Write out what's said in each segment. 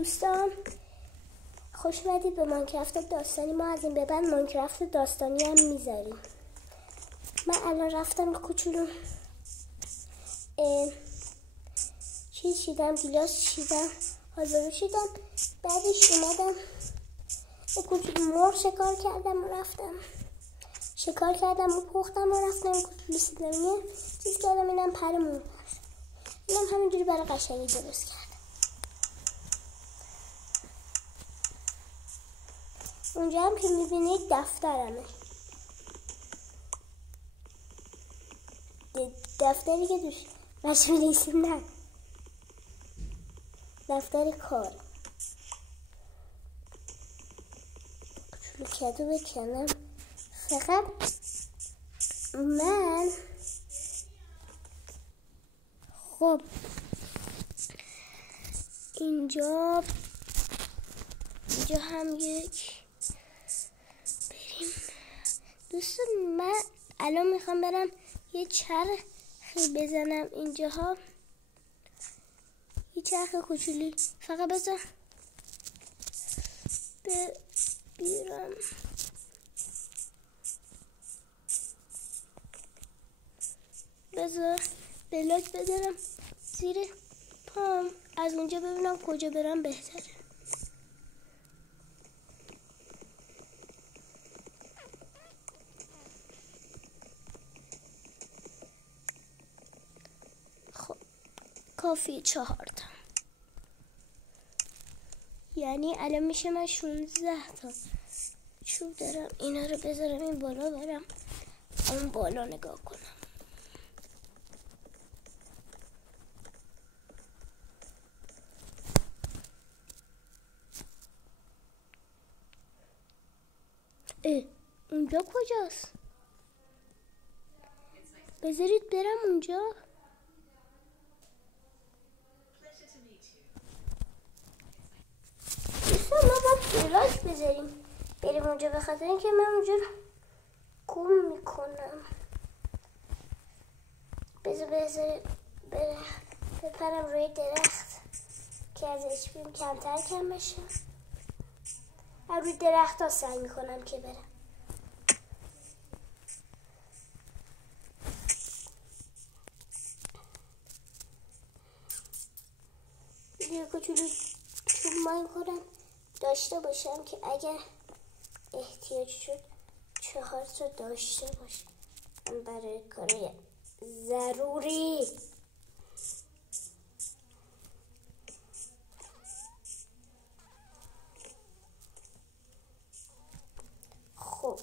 دوستان، خوش اومدید به ماینکرافت داستانی. ما از این به بعد ماینکرافت داستانی هم میذاریم. من الان رفتم کوچولو چیز شیدم، گیلاس شیدم، حاضر شیدم. بعدش اومدم کوچولو مرغ شکار کردم و رفتم شکار کردم و پختم و رفتم کوچولو سیدنیه چیز کردم. اینم پر مرغ، اینم همینجوری برای قشنگی درست کردم. اونجا هم که میبینید دفترمه، دفتری که دوش باش می‌نویسیم، نه دفتر کار. کوچولو کدو بکنم. فقط من خب اینجا هم یک بریم دوستان. من الان میخوام برم یه چرخی بزنم اینجاها، یه چرخ کوچولی. فقط بذار بیرم بذار بلاک بذارم زیر پام، از اونجا ببینم کجا برم بهتره. خب کافی 4 تا، یعنی الان میشه من 16 تا چوب دارم. اینا رو بذارم این بالا، برم اون بالا نگاه کنم. اونجا کجاست؟ بذارید برم اونجا. دوستان ما باید بلاک بذاریم بریم اونجا، به خاطر اینکه من اونجا رو گم میکنم. بذارید بپرم روی درخت که از اشپیم کمتر کم بشه. روی درخت ها سعی میکنم که برم. یه کوچولو چوب ماین کنم داشته باشم که اگر احتیاج شد 4 تا داشته باشم برای کار ضروری. خب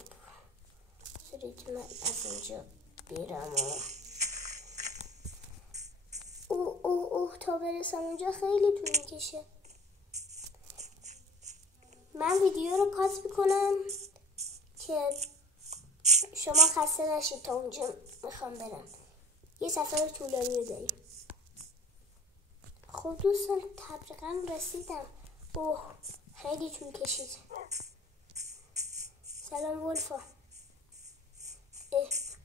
سریع من از اینجا بیرم تا برسم اونجا خیلی طول میکشه. من ویدیو رو کات میکنم که شما خسته نشید. تا اونجا میخوام برم، یه سفر طولانی داریم. خب دوستان تقریبا رسیدم. خیلی طول کشید. سلام ولفا.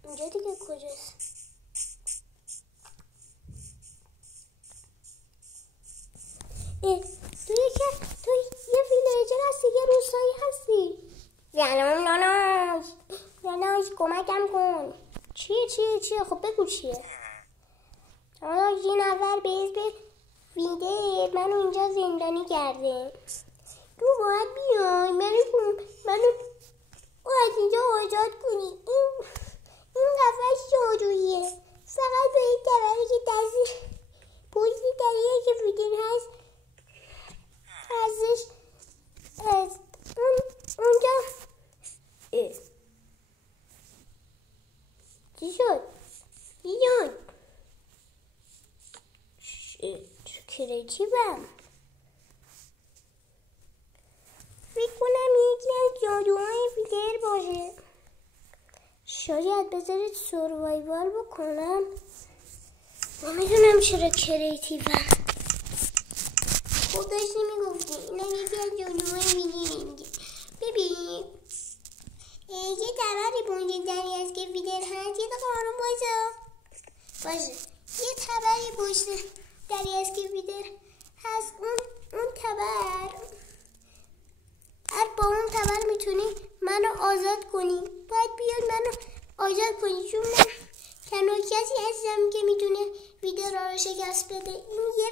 اینجا دیگه کجاست؟ تو یه ویلیجر هستی، یه روستایی هستی. سلام ناناش کمکم کن. چیه؟ خب بگو چیه. ناناش یه نفر به اسم ویدر منو اینجا زندانی کرده. تو باید بیای منو از اینجا آزاد کنی. این قفس جادوییه. فقط به این تبری که دستی پشت دریه که ویدر هست ازش اونجا چی شد؟ بیان کریتیوم. فکر کنم یکی از جادوهای ویدر باشه. شاید بذارید سروایوال بکنم. نمیدونم چرا کریتیوم. خب داشتی میگفتی اینم یکی از جادوهای ویدره. میگه ببین یه تبری پشت دری هست که ویدر هست. یه دقیقه آروم باشه. یه تبری پشت دری هست که ویدر هست. اون تبر آزاد کنیم. باید بیاد منو آزاد کنی، چون من تنها کسی هستم که میتونه ویدر رو شکست بده. این یه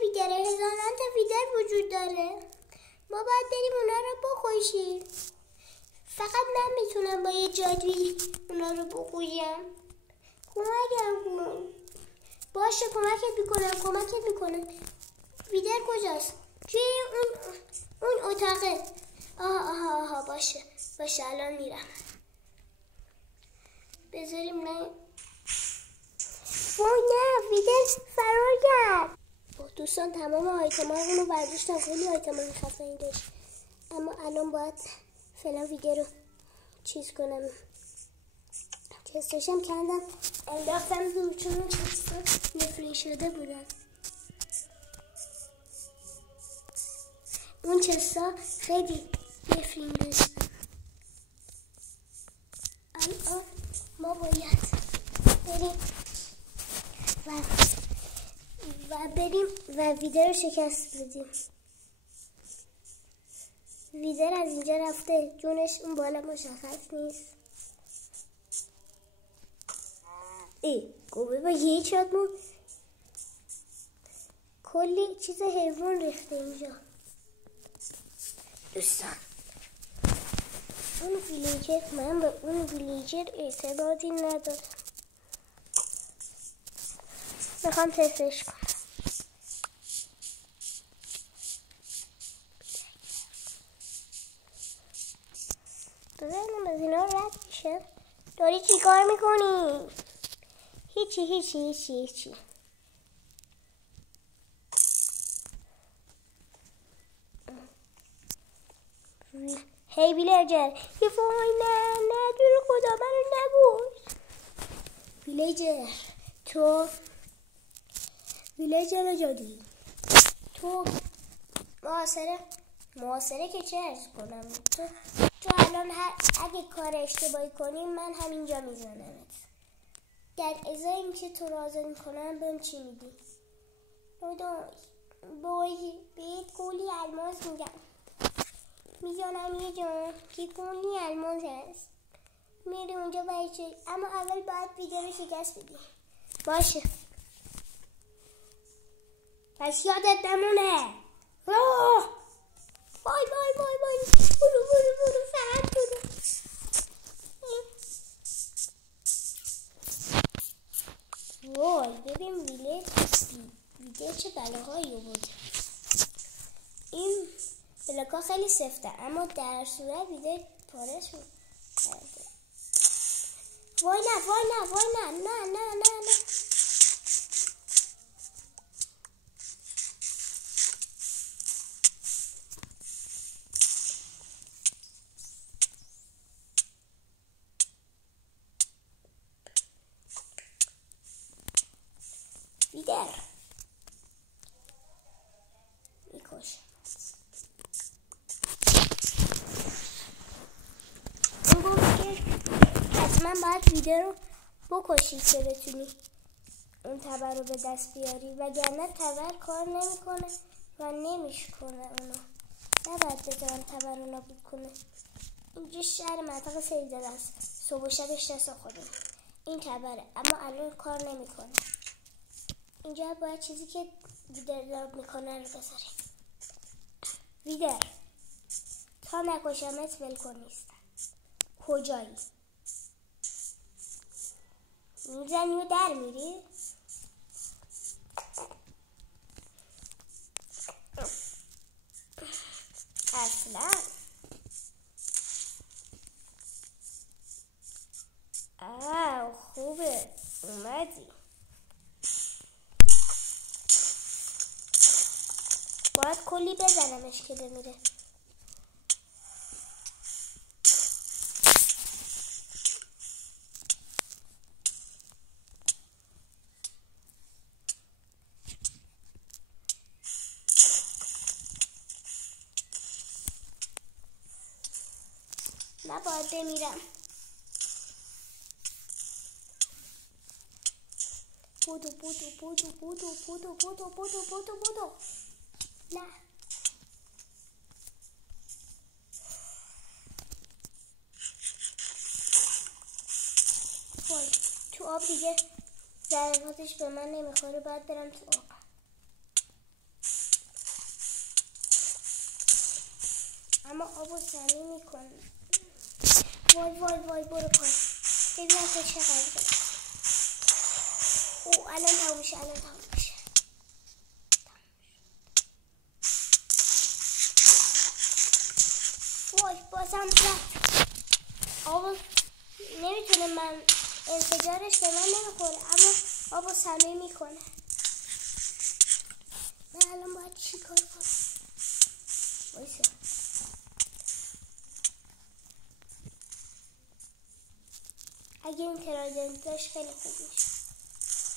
ویدره، هزاران تا ویدر وجود داره. ما باید بریم اونا رو بکشیم. فقط من میتونم با یه جادویی اونا رو بکشم. کمکم کن. باشه کمکت میکنم. ویدر کجاست؟ توی اون اتاقه. آها باشه الان میرم. بذاریم نه. وای نه، ویدر فرار کرد. دوستان تمام آیتم‌ها رو برداشتم. خیلی آیتم‌های خفنی داشت، اما الان باید فعلا ویدر رو چیز کنم. چستاشم کندم انداختم دور، چون اون چستا نفرین شده بودن. اون چستا خیلی نفرین داشتن. الان ما باید بریم و ویدر رو شکست بدیم. ویدر از اینجا رفته، جونش اون بالا مشخص نیست. گوبه با یه شادمون کلی چیز حیوان ریخته اینجا. دوستان من به اون ویلیجر اعتمادی ندارم. میخوام تستش کنم. ببینم از اینا رد میشه. داری چی کار میکنی؟ هیچی. هی ویلیجر نه دور خدا منو نگوش. ویلیجر جادی تو محاصره که چه ارز کنم. تو الان اگه کار اشتباهی کنی من همینجا میزنمت. در ازای اینکه تو رو آزاد میکنم بهم چی میدی؟ بهت کلی الماس میزنم یه جا که کلی الماس هست. میری اونجا بایچه، اما اول باید ویدر رو شکست بدی. باشه پس یادت نمونه. وای برو فقط برو. وای ببین ویدر چه بلاهایی آورده. این بلاکا خیلی سفته، اما در صورت ویدر پاره شد. وای نه. ویدر میکش. اون گفت که حتما باید ویدر رو بکشی که بتونی اون تبر رو به دست بیاری، وگرنه تبر کار نمیکنه و نمیشکنه. اونو نباید بذارم تبر رو نابود کنه. اینجا شهر منطقه سیدل است. صبح و شبش دست خودم این تبره، اما الان کار نمیکنه. اینجا باید چیزی که ویدر دار میکنه رو بذاریم. ویدر تا نکشمت ولکن نیستم. کجایی؟ میزنی و در میری؟ اصلا خوبه اومدی. باید کلی بزنمش که بمیره. نباید بمیرم. بودو. نه وای تو آب دیگه ضرباتش به من نمیخوره، باید برم تو آب. اما آبو سمی میکنه. وای وای وای برو پای. ببینم تو چقدر. او الان تموم میشه، الان تموم میشه. وای بازم زد. آبو نمیتونه من انفجارش به من نمیخوره، اما آبو سمی میکنه. من الان باید چی کار کنم؟ وایسا. اگه این تراجنت داشت خیلی خوب میشه.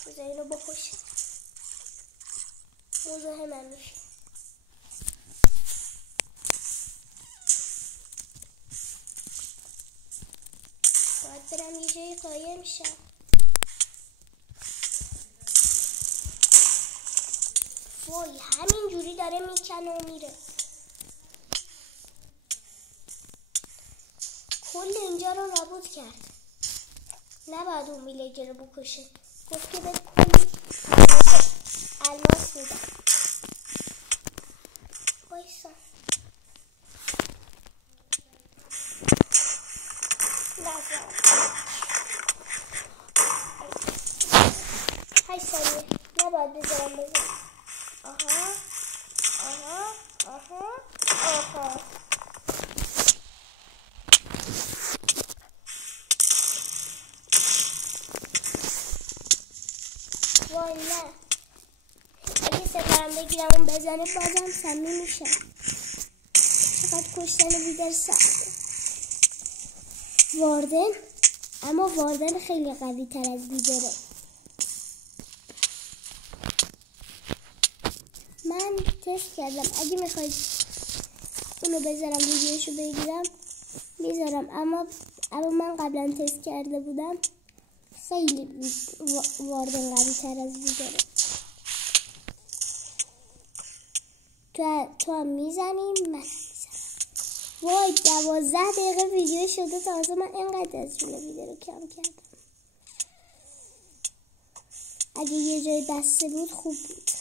بذار اینو بکشم. مزاحمم میشه. باید برم یه جایی قایم شم. وای همین جوری داره میکنه و میره. کل اینجا رو نابود کرد. نباید اون ویلیجر رو بکشه. گفت که به کلی الماس میدم. وایسا. نزد 8 ثانیه. نباید بذارم بزنم. آها آها آها آها. وای نه، اگه سپرم بگیرم اون بزنه بازم سمی میشه. فقط کشتن بیدر سخته. واردن، اما واردن خیلی قوی تر از بیدره. من تست کردم، اگه میخواید اونو بذارم ویدیوشو بگیرم میذارم، اما من قبلا تست کرده بودم خیلی واردن قوی تر از بیدره. تو هم میزنیم من میزنم. وای 12 دقیقه ویدیو شده تازه من اینقدر از جون ویدیو رو کم کردم. اگه یه جای بسته بود خوب بود.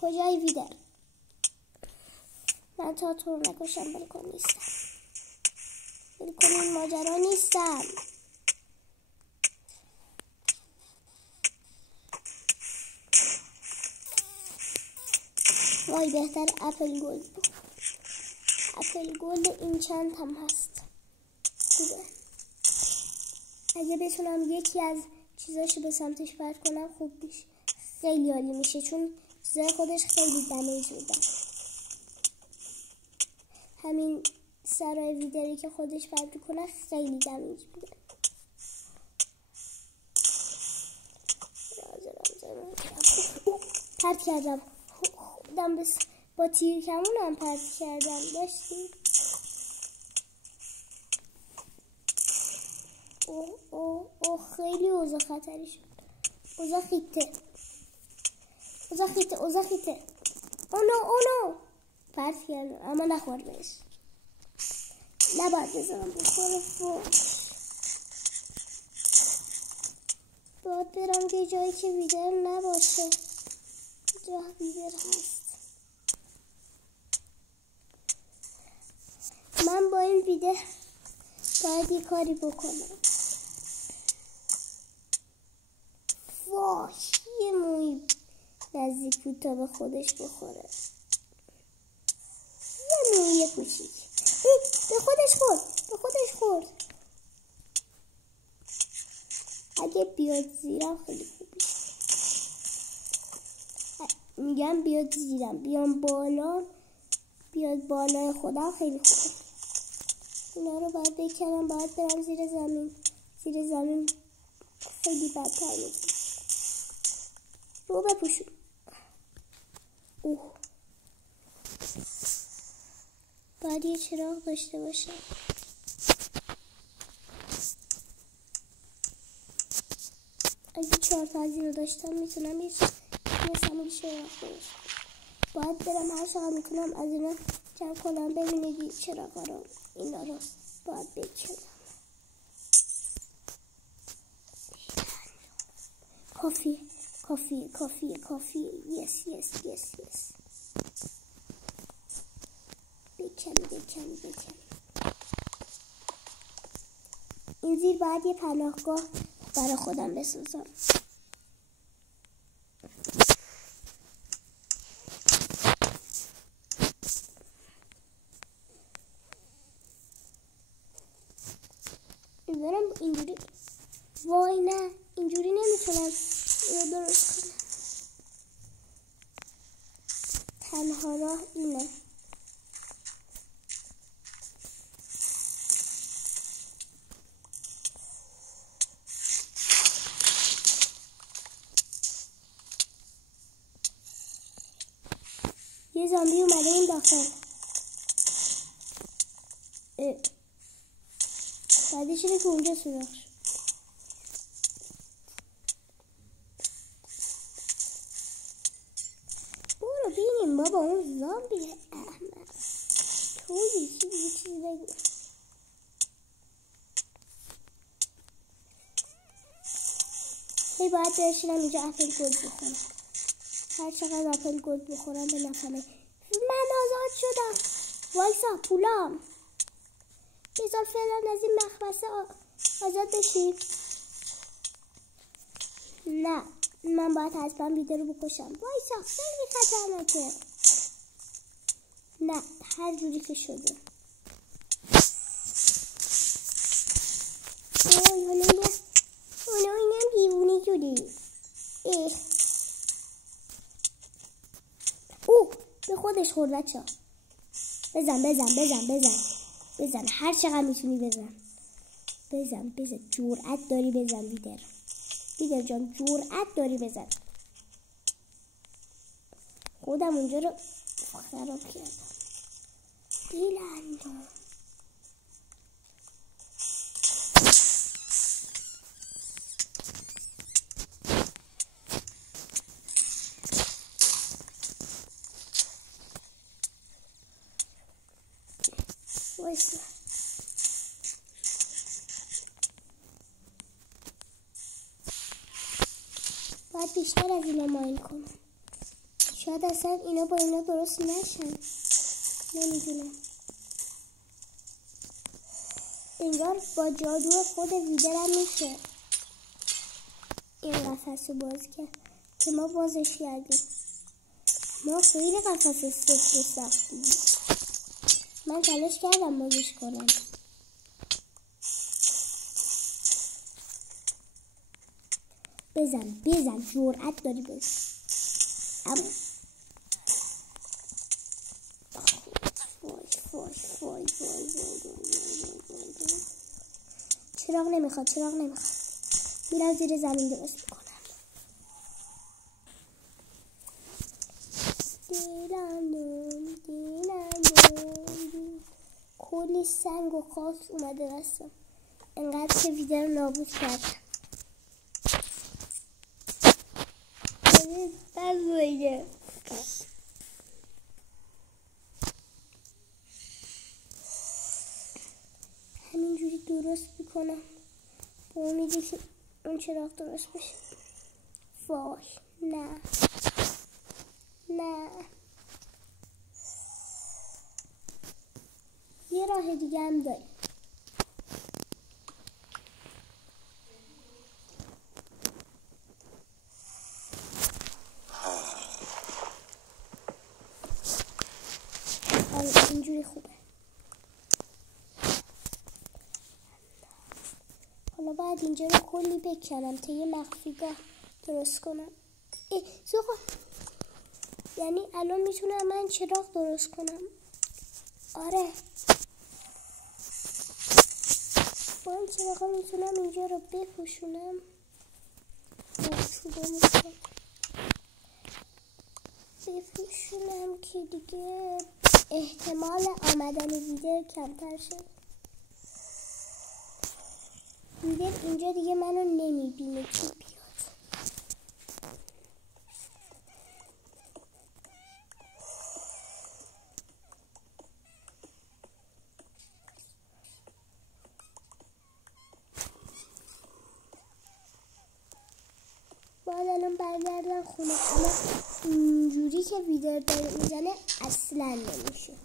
کجای ویدر؟ من تا تو رو نکشم بلکن نیستم. بلکن این ماجرا نیستم. وای بهتر اپل گلد بود. اپل گلد این چند هم هست. خوبه. اگه بتونم یکی از چیزاشو به سمتش پرت کنم خوب میشه. خیلی عالی میشه چون چیزای خودش خیلی دمیج میدن. همین سرای ویدری که خودش پرت کنه خیلی دمیج میدن. پرت کردم. خودم با تیر کمونم پرت کردم. داشتیم. اوه خیلی اوضاع خطری شد. اوضاع خیته. اونو پرت کردم اما نخورد بهش. نباید بذارم بخوره. باید برم که جایی که ویدر نباشه. جا ویدر هست. من با این ویدر باید یه کاری بکنم. وای یه موی نزدیک بود تا به خودش بخوره. یه موی کوچیک به خودش خورد. اگه بیاد زیرم خیلی خوب میشه. میگم بیاد زیرم، بیاد بالا خودم خیلی خوبه. اینا رو باید بکنم. باید برم زیر زمین خیلی بدتر میشه. رو بپوشون. باید یه چراغ داشته باشه. اگه 4 تا از این رو داشتم میتونم یه چراغ درست. باید برم هر چقدر میتونم از اینا جمع کنم. ببینید چراغا رو، اینا رو باید بکنم. کافی. یس. بکن. این زیر باید یه پناهگاه برای خودم بسازم. میذارم اینجوری. وای نه، اینجوری نمیتونم اینو درست کنم. تنها راه اینه. یه زامبی اومده این داخل. بعدش اینه که اونجا سراغ شد. برو بینیم بابا اون زامبی احمد. تو یه چیزی نگو. هی باید بشینم اینجا اپل گلد بخورم. هر چقدر اپل گلد بخورم به نفعمه. من آزاد شدم. وایسا پولام. بذار فعلا از این مخمسه آزاد بشیم. نه من باید حتما بیده رو بکشم. وایسا خیلی خطرناکه. نه هر جوری که شده. اونم دیوونه شده. به خودش خورد بچه ها. بزن هر چقدر میتونی بزن. جرأت داری بزن بیدر جان، جرأت داری بزن. خودم اونجا رو خراب کردم. دیلندو وایسا. باید بیشتر از اینا ماین کنم. شاید اصلا اینا با اینا درست نشن. نمیدونم. انگار با جادو خود ویدرم میشه این قفص رو باز کرد که ما بازش کردیم. ما خیلی قفص سفت و سختی. من تلاش کردم بازش کنم. بزن جرأت داری بزن. اما وای. چراغ نمیخواد. میرم زیر زمین درست میکنم. دیلندون کلی سنگ و خاک اومده دستم. انقدر که ویده رو نابود کرد. بزرگه همینجوری درست میکنم با امیدی که اون چراغ درست بشه. وای نه یه راه دیگه هم داریم. اینجوری خوبه. حالا باید اینجا رو کلی بکنم تا یه مخفیگاه درست کنم. زوغا یعنی الان میتونم من چراغ درست کنم. آره با این چراغ میتونم اینجا رو بپوشونم. بفروشونم که دیگه احتمال آمدن ویدر کمتر شد. ویدر اینجا دیگه منو نمیبینه که بیاد. باید الان برگردن خونه، اما اینجوری که ویدر داره میزنه اصلا نمیشه.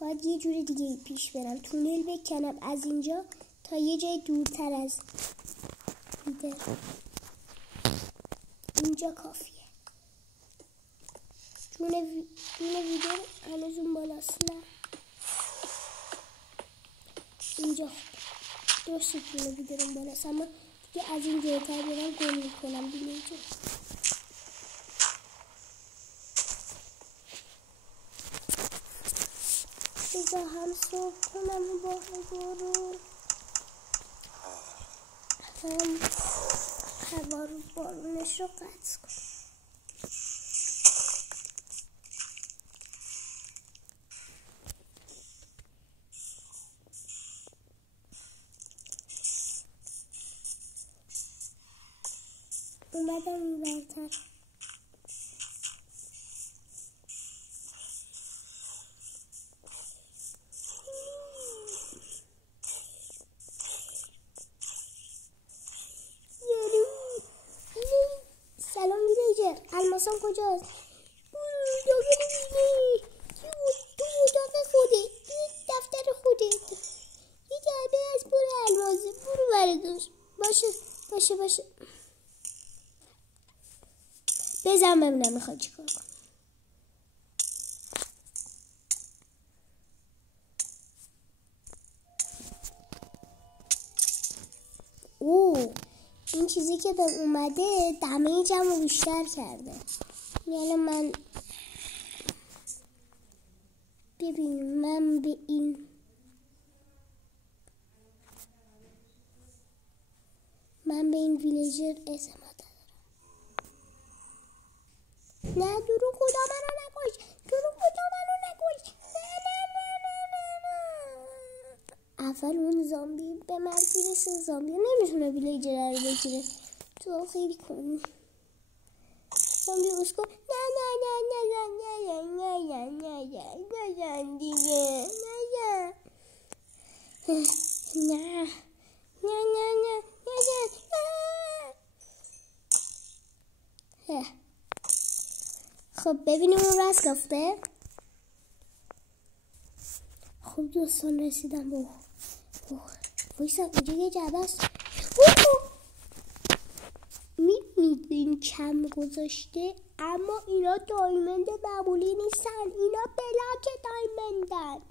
باید یه جوری دیگه پیش برم، تونل بکنم از اینجا تا یه جای دورتر از ویدر. اینجا کافیه. جون ویدر هنوز اون بالاست. نه اینجا درسته جون ویدر اون بالاست، اما دیگه از این جایتر برم گم میکنم دیگه. اینجا بذار هم صبح کنم با هوا رو، هم هوا رو بارونش رو قطع کنم. اومدم این برتر. سلام ویلیجر، الماسم کجاست؟ تو اتاق خودت، دفتر خودت یه جعبه از پر الماسه، برو برداشت. باشه بزن ببینم میخوای چیکار کنی. این چیزی که به اومده دمیجم رو بیشتر کرده. یعنی من ببین، من به این ویلیجر اعتماد دارم. نه درو خدا منو نکش، اول اون زامبی به من برسه. زامبی نمیتونه ویلیجر رو بگیره، تو خیلی کنی. زامبی اسکو نه دیگه نه. خب ببینیم اون راست گفته. خب دوستان رسیدم به وایسا، اینجا یه جعبه است. میبینید این کم گذاشته، اما اینا دایمند معمولی نیستن، اینا بلاک دایمندن.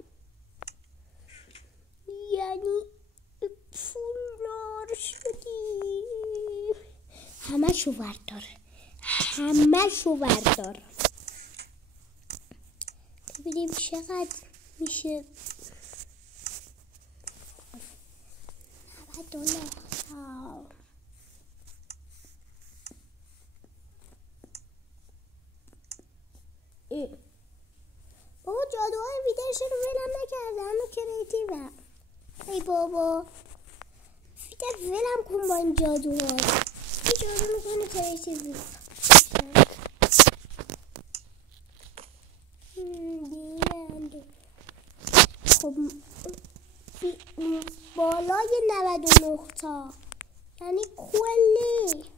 یعنی پولدار شدی. همه شو وردار. ببینیم چقدر میشه. $90. بابا جادوهای ویدرش رو ولم نکرده، همه کریتیوه. ای بابا ویدر ولم کن با این جادوها. این جادو میکنه کریتیوی. خب بالای 99 تا، یعنی کلی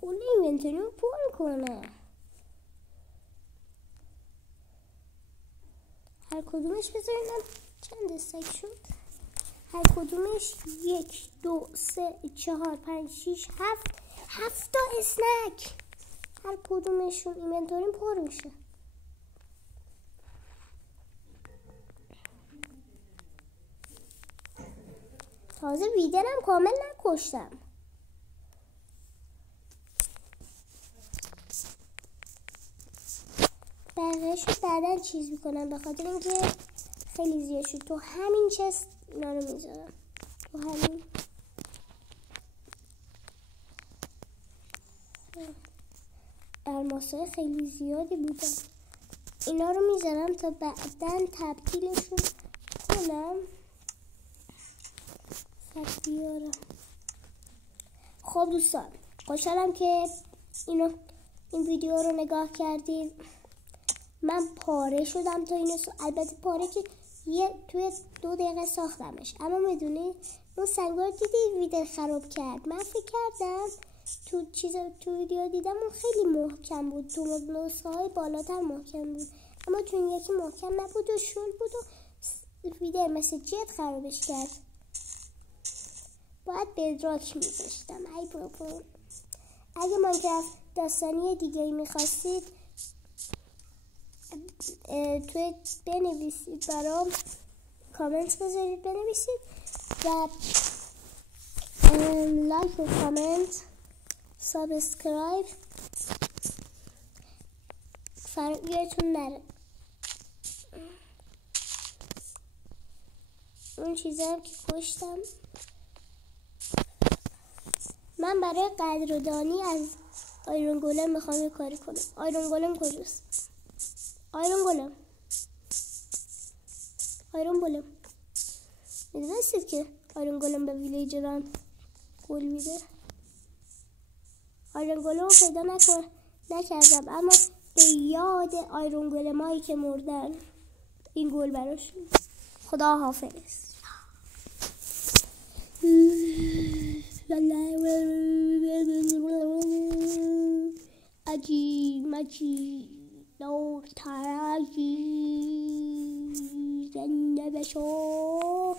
اینونتری رو پر کنه. هر کدومش بذارینم چند استک شد. هر کدومش 1 2 3 4 5 6 7 تا اسنک. هر کدومشون اینونتریم پر میشه. تازه ویدرم کامل نکشتم. بقیه‌شو بعداً چیز میکنم، به خاطر اینکه خیلی زیاد شد. تو همین چست اینا رو میذارم، تو همین. الماسای خیلی زیادی بودن. اینا رو میذارم تا بعدن تبدیلشون کنم. بیارم. خب دوستان، خوشحالم که این ویدیو رو نگاه کردید. من پاره شدم تا اینو البته پاره که توی 2 دقیقه ساختمش، اما میدونید اون سنگار دیدی ویدیو خراب کرد. من فکر کردم تو ویدیو دیدم اون خیلی محکم بود، تو نسخه های بالاتر محکم بود، اما تو این یکی محکم نبود و شل بود و ویدیو مثل جت خرابش کرد. باید بدراک میذاشتم. ای بابا. اگه ماینکرافت داستانی دیگه ای میخواستید توی بنویسید، برام کامنت بذارید بنویسید و لایک و کامنت سابسکرایب یادتون نره. اون چیزا که کشتم من برای قدردانی از آیرون گولم میخوام یه کاری کنم. آیرون گولم کجاست؟ آیرون گولم میدونستید که آیرون گولم به ویلیجران گول میده؟ آیرون گولم رو پیدا نکردم، اما به یاد آیرون گولم هایی که مردن این گول براشون. خدا حافظ. اجی مجی دور تراجی زنده بشو.